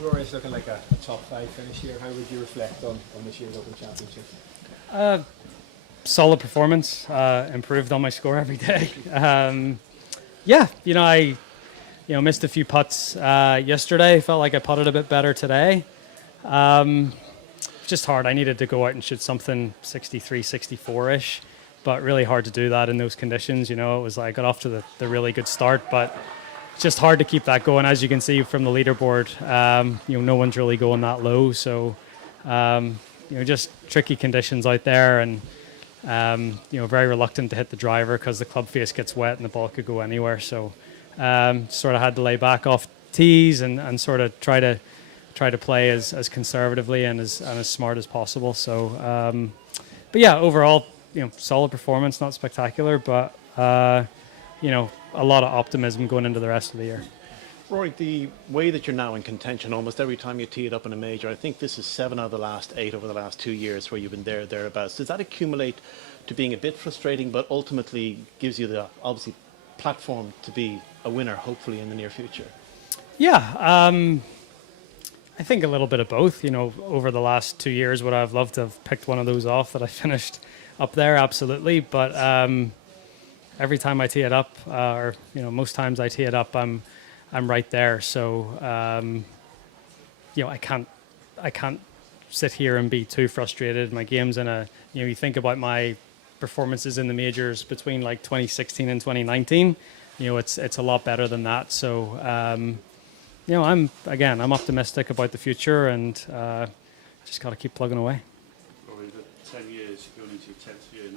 Rory's looking like a top 5 finish here. How would you reflect on this year's Open Championship? Solid performance, improved on my score every day. Yeah, I missed a few putts yesterday. Felt like I putted a bit better today. Just hard. I needed to go out and shoot something 63, 64-ish, but really hard to do that in those conditions. It was like I got off to the really good start, but it's just hard to keep that going. As you can see from the leaderboard, no one's really going that low. So, just tricky conditions out there, and very reluctant to hit the driver because the club face gets wet and the ball could go anywhere. So, sort of had to lay back off tees and sort of try to play as conservatively and as smart as possible. So, but yeah, overall, solid performance, not spectacular, but a lot of optimism going into the rest of the year. Rory, the way that you're now in contention almost every time you tee it up in a major, I think this is 7 out of the last 8 over the last 2 years where you've been thereabouts. Does that accumulate to being a bit frustrating, but ultimately gives you the obviously platform to be a winner, hopefully in the near future? Yeah, I think a little bit of both. Over the last 2 years, would I have loved to have picked one of those off that I finished up there? Absolutely, but every time I tee it up, or most times I tee it up, I'm right there. So I can't sit here and be too frustrated. My game's in a you think about my performances in the majors between like 2016 and 2019. It's a lot better than that. So I'm optimistic about the future, and just got to keep plugging away. Probably the 10 years going into your 10th year now.